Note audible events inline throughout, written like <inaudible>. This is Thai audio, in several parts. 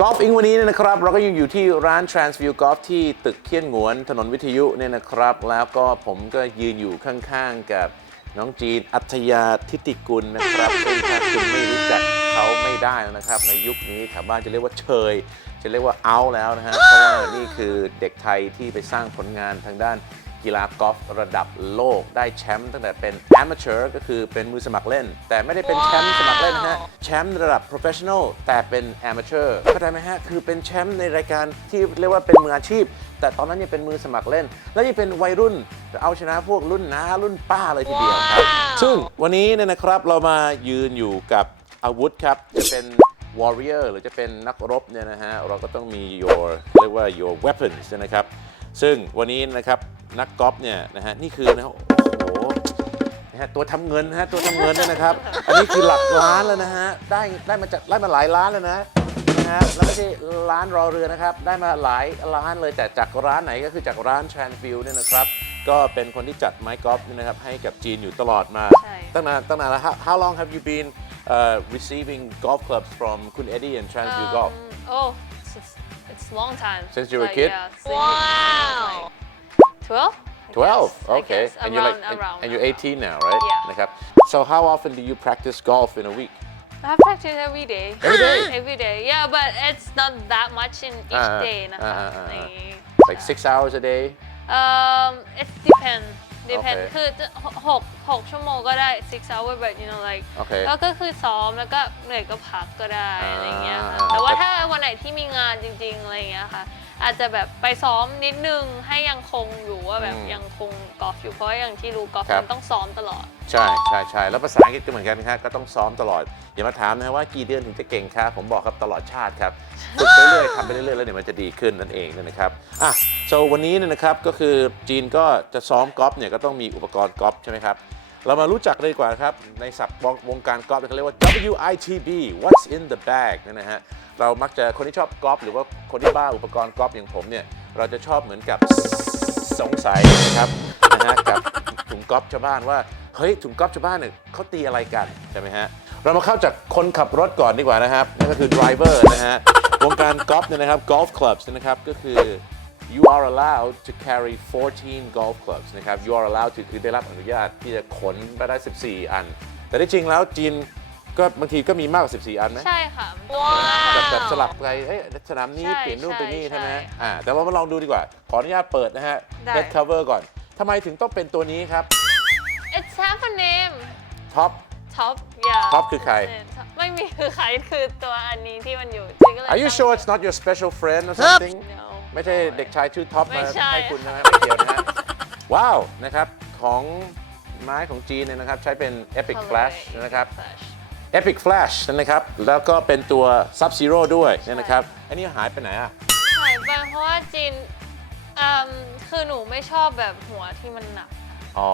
กอล์ฟอิงวันนี้เนี่ยนะครับเราก็ยังอยู่ที่ร้าน Transview Golf ที่ตึกเคียนหงวนถนนวิทยุเนี่ยนะครับ แล้วก็ผมก็ยืนอยู่ข้างๆกับน้องจีนอัธยาทิติกุลนะครับซึ่งถ้าคุณไม่รู้จักเขาไม่ได้นะครับ ในยุคนี้แถวบ้านจะเรียกว่าเชย จะเรียกว่าเอาแล้วนะฮะเพราะว่านี่คือเด็กไทยที่ไปสร้างผลงานทางด้าน กีฬากอล์ฟระดับโลกได้แชมป์ตั้งแต่เป็น amateur ก็คือเป็นมือสมัครเล่น แต่ไม่ได้เป็นแชมป์สมัครเล่นนะฮะ แชมป์ระดับ professional แต่เป็น amateur เข้าใจไหมฮะ คือเป็นแชมป์ในรายการที่เรียกว่าเป็นมืออาชีพ แต่ตอนนั้นยังเป็นมือสมัครเล่น และยังเป็นวัยรุ่นเอาชนะพวกรุ่นน้ารุ่นป้าเลยทีเดียวครับ ซึ่งวันนี้เนี่ยนะครับเรามายืนอยู่กับอาวุธครับจะเป็น warrior หรือจะเป็นนักรบเนี่ยนะฮะ เราก็ต้องมี your เรียกว่า your weapons นะครับ ซึ่งวันนี้นะครับ นักกอล์ฟเนี่ยนะฮะนี่คือนะฮะโอ้โหนะฮะตัวทำเงินนะฮะตัวทำเงินเนี่ยนะครับ อันนี้คือหลักล้านแล้วนะฮะได้ได้มาจากได้มาหลายล้านแล้วนะนะฮะแล้วไม่ใช่ร้านรอเรือนะครับ ได้มาหลายล้านเลยแต่จากร้านไหนก็คือจากร้าน Transview เนี่ยนะครับ ก็เป็นคนที่จัดไม้กอล์ฟเนี่ยนะครับให้กับจีนอยู่ตลอดมา ใช่ ตั้งนานตั้งนานแล้ว how, how long have you been uh, receiving golf clubs from คุณ Eddie and Transview Golf Um, oh, it's, it's a long time. Since you were a Like, kid? Yeah, since Wow. Like 12? I 12 guess, I okay guess. and you're like Around- and, around, and you're around. 18 now right Yeah. นะครับ so how often do you practice golf in a week I practice every day. Every day? <laughs> every day. Yeah, but it's not that much in each Uh, day นะคะ uh, uh, uh, ใน like six hours a day um it depend depend Okay. คือจะหก หกหกชั่วโมงก็ได้ six hour but you know like Okay. แล้วก็คือซ้อมแล้วก็เหนื่อยก็พักก็ได้อ่าอะไรเงี้ยค่ะอ่า แต่ว่าแต่ถ้าวันไหนที่มีงานจริง ๆ อะไรเงี้ยค่ะ อาจจะแบบไปซ้อมนิดนึงให้ยังคงอยู่ว่าแบบอืมยังคงกอล์ฟอยู่เพราะอย่างที่รู้กอล์ฟครับมันต้องซ้อมตลอด ใช่ใช่ใช่แล้วภาษาอังกฤษก็เหมือนกันครับก็ต้องซ้อมตลอด อย่ามาถามนะว่ากี่เดือนถึงจะเก่งครับผมบอกครับตลอดชาติครับฝึกไปเรื่อยทำไปเรื่อยๆแล้วเดี๋ยวมันจะดีขึ้นนั่นเองนะครับอะ so วันนี้เนี่ยนะครับก็คือจีนก็จะซ้อมกอล์ฟเนี่ยก็ต้องมีอุปกรณ์กอล์ฟใช่ไหมครับ เรามารู้จักเลยดีกว่านครับ ในศัพท์วงการกอล์ฟเขาเรียกว่า WITB What's in the bag เนยนะฮะเรามักจะคนที่ชอบกอล์ฟหรือว่าคนที่บ้าอุปกรณ์กอล์ฟอย่างผมเนี่ยเราจะชอบเหมือนกับสงสัยนะครับนะฮะกับถุงกอล์ฟชาวบ้านว่าเฮ้ยถุงกอล์ฟชาวบ้านเนี่ยเขาตีอะไรกันใช่ไหมฮะเรามาเข้าจากคนขับรถก่อนดีกว่านะครับนั่นก็คือ driver นะฮะวงการกอล์ฟเนี่ยนะครับ golf clubs นะครับก็คือ you are allowed to carry 14 golf clubs นะครับ you are allowed to คือได้รับอนุญาตที่จะขนไปได้ 14 อัน แต่ที่จริงแล้วจีนก็บางทีก็มีมากกว่า 14 อันไหมใช่ค่ะแบบแบบสลับไปเอ้ยสนามนี้ใช่เปลี่ยนนู่นใช่ไปนี่ใช่ไหมใช่อ่าแต่ว่ามาลองดูดีกว่า ขออนุญาตเปิดนะฮะ ได้ head cover ก่อนทำไมถึงต้องเป็นตัวนี้ครับ it's have a name ท็อป top yeah Top คือใคร ไม่มีคือใครคือตัวอันนี้ที่มันอยู่จริงก็เลย Are you ตั้ง sure it's not your special friend or something No ไม่ใช่เด็กชายชื่อท็อปไม่มาใช่ ให้คุณนะฮะไม่เกี่ยวนะฮะ ว้าวนะครับของไม้ของจีนเนี่ยนะครับใช้เป็น Epic Flash นะครับ Flash Epic Flash นะครับ แล้วก็เป็นตัว Sub Zero ด้วยเนี่ยนะครับ อันนี้หายไปไหนอะ หายไปเพราะว่าจีนอืมคือหนูไม่ชอบแบบหัวที่มันหนัก อ๋อ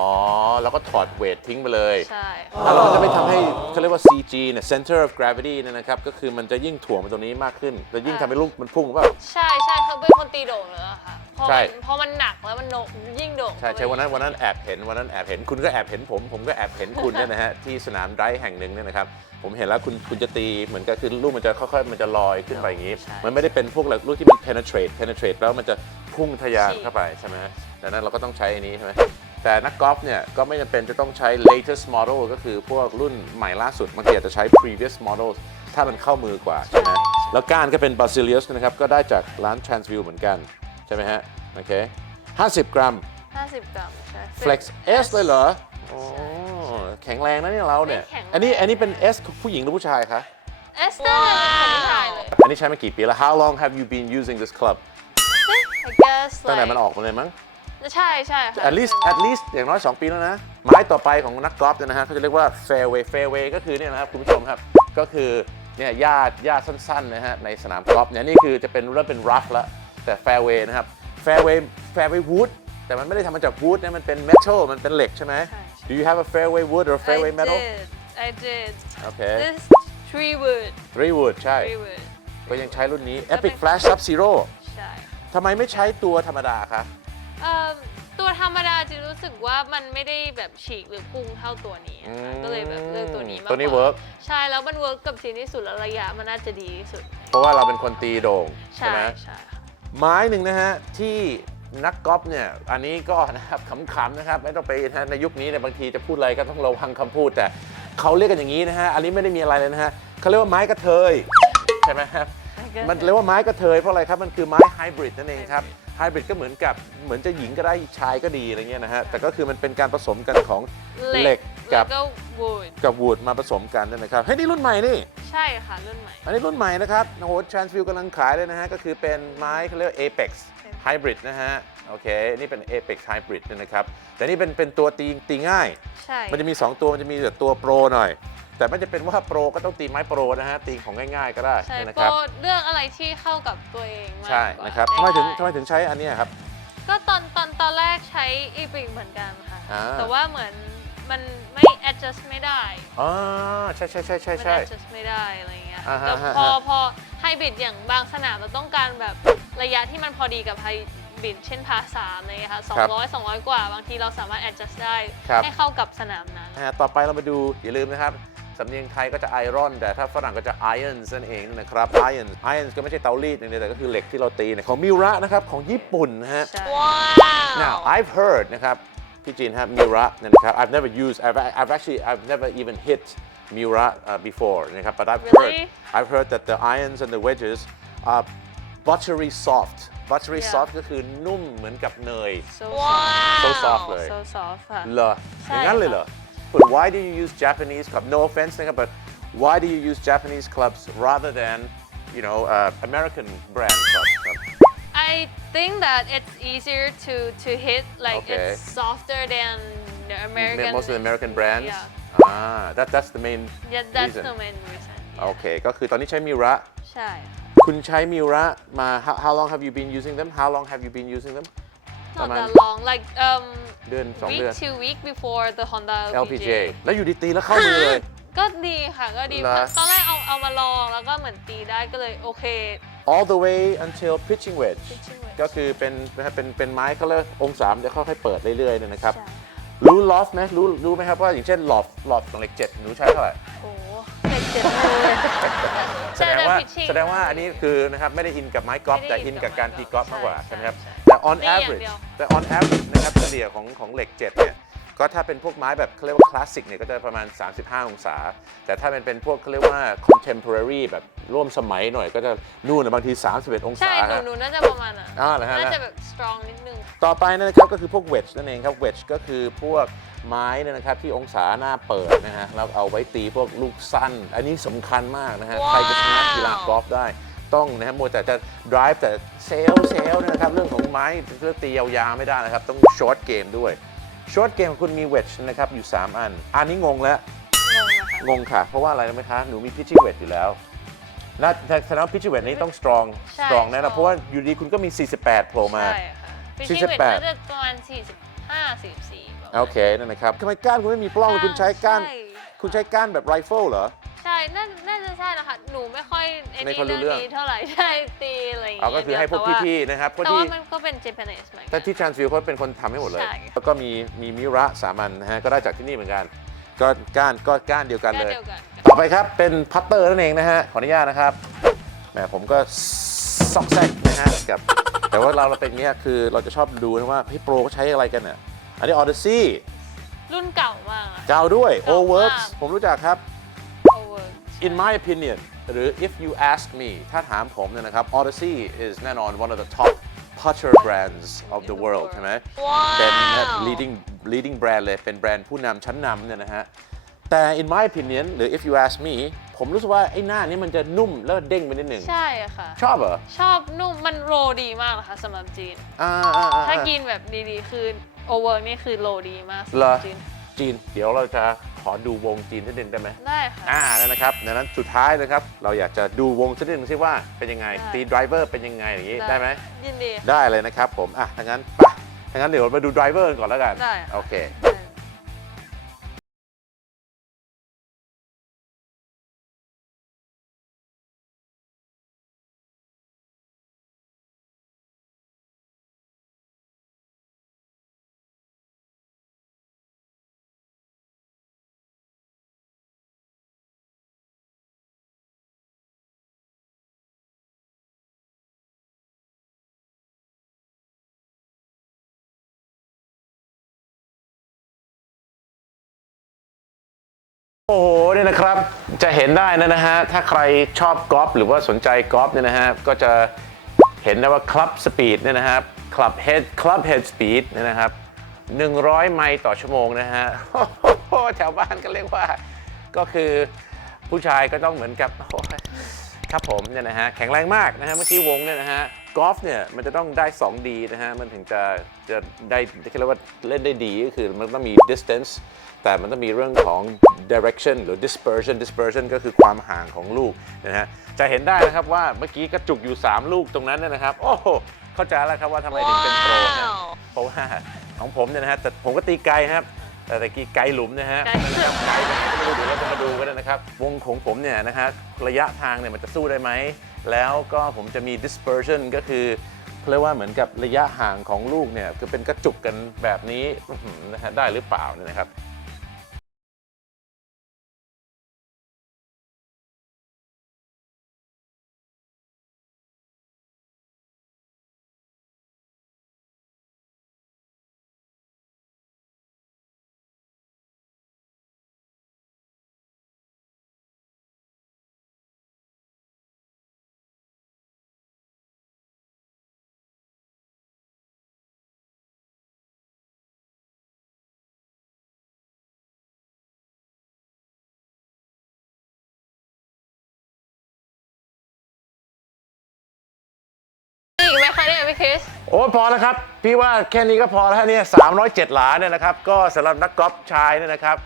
แล้วก็ถอดเวททิ้งไปเลย ใช่ แล้วมันจะไม่ทำให้เขาเรียกว่า CG เนี่ย Center of Gravity เนี่ยนะครับ ก็คือมันจะยิ่งถ่วงไปตรงนี้มากขึ้น แล้วยิ่งทำให้ลูกมันพุ่งหรือเปล่า ใช่ใช่เขาเป็นคนตีโด่งเลยอะค่ะเพราะใช่ มันเพราะมันหนักแล้วมันโด่งยิ่งโด่งใช่ใช่วันนั้นวันนั้นแอบเห็นวันนั้นแอบเห็นคุณก็แอบเห็นผม ผมก็แอบเห็นคุณเนี่ยนะฮะ ที่สนามไดร์แห่งหนึ่งเนี่ยนะครับ ผมเห็นแล้วคุณคุณจะตีเหมือนกับคือลูกมันจะค่อยๆ มันจะลอยขึ้นไปอย่างนี้ มันไม่ได้เป็นพวกลูกที่มัน penetrate penetrate แล้วมันจะพุ่งทะยานเข้าไปใช่ไหมฮะดังนั้นเราก็ต้องใช้อันนี้ใช่ไหม แต่นักกอล์ฟเนี่ยก็ไม่จำเป็นจะต้องใช้ latest model ก็คือพวกรุ่นใหม่ล่าสุดบางทีอาจจะใช้ previous model ถ้ามันเข้ามือกว่าใช่ไหมแล้วก้านก็เป็น Basilius นะครับ ก็ได้จากร้าน Transview เหมือนกัน ใช่ไหมฮะ โอเค 50 กรัม 50 กรัมใช่ Flex S เลยเหรอโอ้แข็งแรงนะเนี่ยเราเนี่ย ไม่แข็งแรงอันนี้อันนี้เป็น S ของผู้หญิงหรือผู้ชายคะ เอสเตอร์ของผู้ชายเลย อันนี้ใช้มากี่ปีแล้ว How long have you been using this club I guess ตั้งแต่ like มันออกมาเลยมั้ง ใช่ใช่ค่ะ at least at least อย่างน้อย 2 ปีแล้วนะ ไม้ต่อไปของนักกอล์ฟเนี่ยนะฮะเขาจะเรียกว่า fairway fairway ก็คือเนี่ยนะครับคุณผู้ชมครับ ก็คือเนี่ยหญ้าหญ้าสั้นๆนะฮะในสนามกอล์ฟเนี่ยนี่คือจะเป็นเริ่มเป็น rough แล้วแต่ fairway นะครับ fairway fairway wood แต่มันไม่ได้ทำมาจาก wood นะมันเป็น metal มันเป็นเหล็กใช่ไหม ใช่ Do you have a fairway wood or fairway I metal did I did โอเค this tree wood three wood ใช่ tree wood ก็ยังใช้รุ่นนี้ Epic Flash Sub Zero ใช่ ทำไมไม่ใช้ตัวธรรมดาคะ เอิ่มตัวธรรมดาจีรู้สึกว่ามันไม่ได้แบบฉีกหรือพุ่งเท่าตัวนี้อะค่ะก็เลยแบบเลือกตัวนี้มากกตัวนี้ว่า work ใช่แล้วมันเวิร์กกับจีนที่สุดแล้วระยะมันน่าจะดีที่สุด เพราะว่าเราเป็นคนตีโด่งใช่ใช่ไหมใช่ค่ะไม้หนึ่งนะฮะที่นักกอล์ฟเนี่ยอันนี้ก็นะครับขำๆนะครับไม่ต้องไปนะในยุคนี้เนี่ยบางทีจะพูดอะไรก็ต้องระวังคำพูด แต่เขาเรียกกันอย่างนี้นะฮะอันนี้ไม่ได้มีอะไรเลยนะฮะเขาเรียกว่าไม้กระเทยใช่ไหมครับ มันเรียกว่าไม้กระเทยเพราะอะไรครับ มันคือไม้ไฮบริดนั่นเองครับ ไฮบริดก็เหมือนกับเหมือนจะหญิงก็ได้ชายก็ดีอะไรเงี้ยนะฮะแต่ก็คือมันเป็นการผสมกันของเหล็กกัแล้บวก็วูดกับวูดมาผสมกันนั่นนะครับเฮ้ยนี่รุ่นใหม่นี่ ใช่ค่ะรุ่นใหม่ อันนี้รุ่นใหม่นะครับโอ้โห Transview กำลังขายเลยนะฮะ ก็คือเป็นไม้เขาเรียกว่า Apex Hybrid นะฮะ โอเค นี่เป็น Apex Hybrid เนี่ยนะครับ แต่นี่เป็นเป็นตัวตีตีง่าย ใช่ มันจะมี 2 ตัว มันจะมีแต่ตัวโปรหน่อย แต่ไม่จะเป็นว่าโปรก็ต้องตีไม้โปรนะฮะตีของง่าย ๆ ก็ได้ใช่นะโปครรับเลือกอะไรที่เข้ากับตัวเองมากใช่กว่านะครับทำไมถึงด้ทำไมถึงใช้อันเนี้ยครับ ก็ตอนตอนตอนแรกใช้อีพิกเหมือนกันค่ะ อ่า แต่ว่าเหมือนมันไม่ adjust ไม่ได้ อ๋อใช่ใช่ใช่ใช่มัน ใช่ adjust ไม่ได้อะไรเงี้ยอ่าฮะแต่ฮะพอฮะ พอไฮบริดอย่างบางสนามเราต้องการแบบระยะที่มันพอดีกับไฮบริดเช่นพาสามอะไรเงี้ยค่ะครับ200 200กว่า บางทีเราสามารถ adjust ได้ ครับ ให้เข้ากับสนามนั้นนะฮะต่อไปเรามาดูอย่าลืมนะครับ สำเนียงไทยก็จะไอรอน แต่ถ้าฝรั่งก็จะ irons นั่นเองนะครับ irons irons ก็ไม่ใช่เตารีดอย่างเดียวแต่ก็คือเหล็กที่เราตีเนี่ยของมิระนะครับของญี่ปุ่นนะฮะใช่ Now I've heard นะครับพี่จีนครับ Mura นะครับ I've never used I've, I've actually I've never even hit Mura uh, before นะครับ but I've heard Really? I've heard that the irons and the wedges are buttery soft buttery Yeah. soft ก็คือนุ่มเหมือนกับเนย so So soft เลย so soft ค่ะ เหรอใช่อย่างนั้นเลยเหรอ but why do you use Japanese clubs no offense นะครับ but why do you use Japanese clubs rather than you know uh, American brand clubs ครับ I think that it's easier to to hit like Okay. it's softer than the American most of the American brands yeah ah that that's the main yeah that's reason. the main reason โอเค ก็คือตอนนี้ใช้มิระ ใช่ คุณใช้มิระมา how, how long have you been using them how long have you been using them ประ not มาณ that long like um เดือนสอง week เดือน two week before the Honda LPG แล้วอยู่ดีตีแล้วเข้ามือเลย ก็ดีค่ะก็ดีเหรอ ตอนแรกเอาเอามาลองแล้วก็เหมือนตีได้ก็เลยโอเค all the way until pitching wedge Pitching wedge ก็คือเป็นนะครับเป็นเป็นไม้เขาเรียกองศามันจะค่อยๆเปิดเรื่อยๆเนี่ยนะครับ ใช่ รู้ loft ไหมรู้รู้ไหมครับว่าอย่างเช่น loft loft ของเหล็กเจ็ดหนูใช้เท่าไหร่โอ้เจ็ดเจ็ดเลย แสดงว่าแต่ pitching แสดงว่าอันนี้คือนะครับไม่ได้อินกับไม้กอล์ฟไม่แต่ได้อิอินนกักับบการไม้ตีกกออล์ล์ฟฟมากกว่าใช่ใช่ไหมครับใช่แต่ on นี่อย่าง average เดียว แต่ on average นะครับเฉลี่ยของของเหล็กเจ็ดเนี่ยก็ถ้าเป็นพวกไม้แบบเขาเรียกว่าคลาสสิกเนี่ยก็จะประมาณ 35 องศา แต่ถ้าเป็นเป็นพวกเขาเรียกว่า contemporary แบบร่วมสมัยหน่อยก็จะนู่นนะบางที 31 องใช่ศาหนูฮะ หนูน่าจะประมาณอะอ่าเหรอฮะ น่าจะแบบ strong นิดนึง ต่อไปนะครับก็คือพวก wedge นั่นเองครับ wedge ก็คือพวกไม้เนี่ยนะครับที่องศาหน้าเปิดนะฮะแล้วเอาไว้ตีพวกลูกสั้น อันนี้สำคัญมากนะฮะใครจะชนะกีฬากอล์ฟได้ ต้องนะฮะมัวแต่จะ drive แต่เซลเซลนะครับเรื่องของไม้เรื่องตียาวๆไม่ได้นะครับ ต้อง short game ด้วย short game ของคุณมี wedge นะครับอยู่ 3 อัน อันนี้งงแล้วงงนะคะงงค่ะ เพราะว่าอะไรรู้ไหมคะ หนูมี pitching wedge อยู่แล้วน่าแสดงว่า pitching wedge นี้ต้อง strong ใช่ strong แน่นอน strong เพราะว่าอยู่ดีคุณก็มี 48โผล่มา ใช่ค่ะ pitching weight 48 น่าจะประมาณ45 44ประมาณโอเคนั่นนะครับทำไมก้านคุณไม่มีปล้องเลยคุณใช้ก้าน ใช่ คุณใช้ก้านแบบไรเฟิลเหรอ คะหนูไม่ค่อยไอ้ไม่นี่ค่อยรู้เรื่องเรื่อง นี้เท่าไหร่ ใช่ตีอะไรอย่างเอาเงี้ยก็คือให้พวกแต่าพี่ๆนะครับเพราะแต่ที่ว่ามันก็เป็น Japanese เหมือนกัแต่น ที่ Transview เขาเป็นคนทำให้หมดเลย ใช่ แล้วก็มีมีมิระสามัญนะฮะก็ได้จากที่นี่เหมือนกัน ก็ก้านก็ก้านเดียวกันเลยเดียวกัน ต่อไปครับ เป็นพัตเตอร์นั่นเองนะฮะ ขออนุญาตนะครับแหมผมก็ซอกแซกนะฮะกับ แต่ว่าเราเราเป็นอย่างเงี้ยคือเราจะชอบดูนะว่าเฮ้ยโปรเขาใช้อะไรกันอะอันนี้ Odyssey รุ่นเก่ามากอะกาวด้วยเก่ามาก O Works ผมรู้จักครับ over in my opinion หรือ if you ask me ถ้าถามผมเนี่ยนะครับ Odyssey is แน่นอน one of the top putter brands of the world ใช่ไหมว้าวเป็น leading leading brand เลย เป็นแบรนด์ผู้นำชั้นนำเนี่ยนะฮะ แต่ in my opinion หรือ if you ask me ผมรู้สึกว่า ไอ้หน้านี้มันจะนุ่มแล้วเด้งไปนิดหนึ่ง ใช่ค่ะ ชอบเหรอ ชอบนุ่ม มันโรดีมากนะคะสำหรับจีน อ่าอ่าอ่าถ้ากินแบบดีๆ คือ over นี่คือโรดีมากสำเหรหอรับจีน จีน เดี๋ยวเราจะขอดูวงจีนนิดนึงได้ไหมได้ค่ะ อ่านั่นนะครับดังนั้นสุดท้ายนะครับ เราอยากจะดูวงสักนิดนึงซิว่าเป็นยังไงได้ ตีไดรเวอร์เป็นยังไงอย่างนี้ได้ไหม ยินดี ได้เลยนะครับผม อะถ้างั้นไปถ้างั้นเดี๋ยวมาดูไดรเวอร์ก่อนแล้วกัน ได้ค่ะ โอเค นะครับจะเห็นได้นะนะฮะถ้าใครชอบกอล์ฟหรือว่าสนใจกอล์ฟเนี่ยนะฮะก็จะเห็นได้ว่าคลับสปีดเนี่ยนะครับคลับเฮดคลับเฮดสปีดเนี่ยนะครับ 100 ไมล์ต่อชั่วโมงนะฮะแถวบ้านก็เรียกว่าก็คือผู้ชายก็ต้องเหมือนกับ ครับผมเนี่ยนะฮะแข็งแรงมากนะฮะเมื่อกี้วงเนี่ยนะฮะกอล์ฟเนี่ยมันจะต้องได้2ดีนะฮะมันถึงจะจะได้เรียกว่าเล่นได้ดีก็คือมันต้องมี distance แต่มันต้องมีเรื่องของ direction หรือ dispersion dispersion ก็คือความห่างของลูกนะฮะจะเห็นได้นะครับว่าเมื่อกี้กระจุกอยู่ 3 ลูกตรงนั้นเนยนะครับ โอ้โหเข้าใจแล้วครับว่าทำไมถึงเป็นโปรนะว้าวเพราะว่าของผมเนี่ยนะฮะแต่ผมก็ตีไกลนะครับ แต่ตะกี้ไกลหลุมนะฮะไกล นะครับไกลไม่รู้เดี๋ยวเราจะมาดูกันนะครับ วงของผมเนี่ยนะฮะระยะทางเนี่ยมันจะสู้ได้ไหม แล้วก็ผมจะมี dispersion ก็คือเขาเรียกว่าเหมือนกับระยะห่างของลูกเนี่ยคือเป็นกระจุกกันแบบนี้อื้อหือนะฮะได้หรือเปล่าเนี่ยนะครับ คะเนี่ยพี่คริส โอ้ยพอแล้วครับ พี่ว่าแค่นี้ก็พอแล้วฮะเนี่ย307หลาเนี่ยนะครับ ก็สำหรับนักกอล์ฟชายเนี่ยนะครับ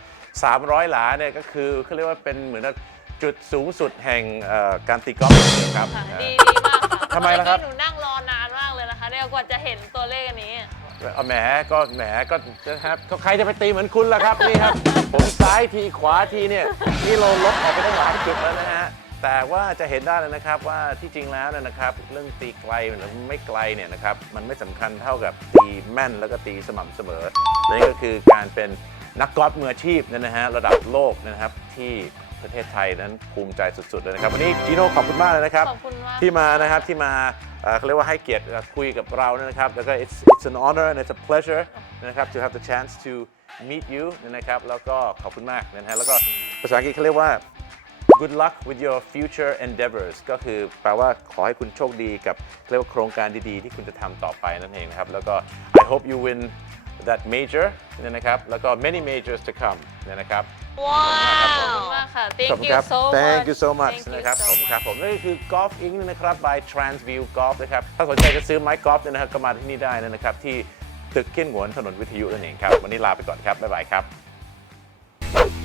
300หลาเนี่ยก็คือเขาเรียกว่าเป็นเหมือนกับจุดสูงสุดแห่งเอ่อการตีกอล์ฟนะครับ ค่ะเอ่อดีดีมากค่ะทำไมล่ะครับ เอกี้หนูนั่งรอนานมากเลยนะคะเนี่ยกว่าจะเห็นตัวเลขอันนี้ เอาแหมก็แหมก็นะครับก็ใครจะไปตีเหมือนคุณล่ะครับนี่ครับ ผมซ้ายทีขวาทีเนี่ยนี่เราลบออกไปตั้งหลายจุดแล้วนะฮะ แต่ว่าจะเห็นได้เลยนะครับว่าที่จริงแล้วเนยนะครับ เรื่องตีไกลหรือไม่ไกลเนี่ยนะครับมันไม่สำคัญเท่ากับตีแม่นแล้วก็ตีสม่ำเสมอและนี่ก็คือการเป็นนักกอล์ฟมืออาชีพเนยนะฮะระดับโลกนะครับที่ประเทศไทยนั้นภูมิใจสุดๆเลยนะครับวันนี้จีโน่ขอบคุณมากเลยนะครับ ขอบคุณมาก ที่มานะครับที่มาเอ่อเขาเรียกว่าให้เกียรติเอ่อคุยกับเรานะครับแล้วก็ it's it's an honor and it's a pleasure นะครับ to have the chance to meet you นะครับแล้วก็ขอบคุณมากนะฮะแล้วก็ภาษาอังกฤษเขาเรียกว่า good luck with your future endeavors ก็คือแปลว่าขอให้คุณโชคดีกับเรียกว่าโครงการดีๆ ที่คุณจะทำต่อไปนั่นเองนะครับ แล้วก็ I hope you win that major เนี่ยนะครับ แล้วก็ many majors to come เนี่ยนะครับ ว้าวขอบคุณมากค่ะขอบ thank คุณ you ครับ so much thank you so much Thank you นะครับ so ผม much ครับ ผมนี่คือ Golf Inc. นะครับ by Transview Golf นะครับ ถ้าสนใจจะซื้อไม้กอล์ฟเนี่ยนะครับก็มาที่นี่ได้นะครับ ที่ตึกเกี้ยนหวนถนนวิทยุนั่นเองครับ วันนี้ลาไปก่อนครับ บ๊ายบายครับ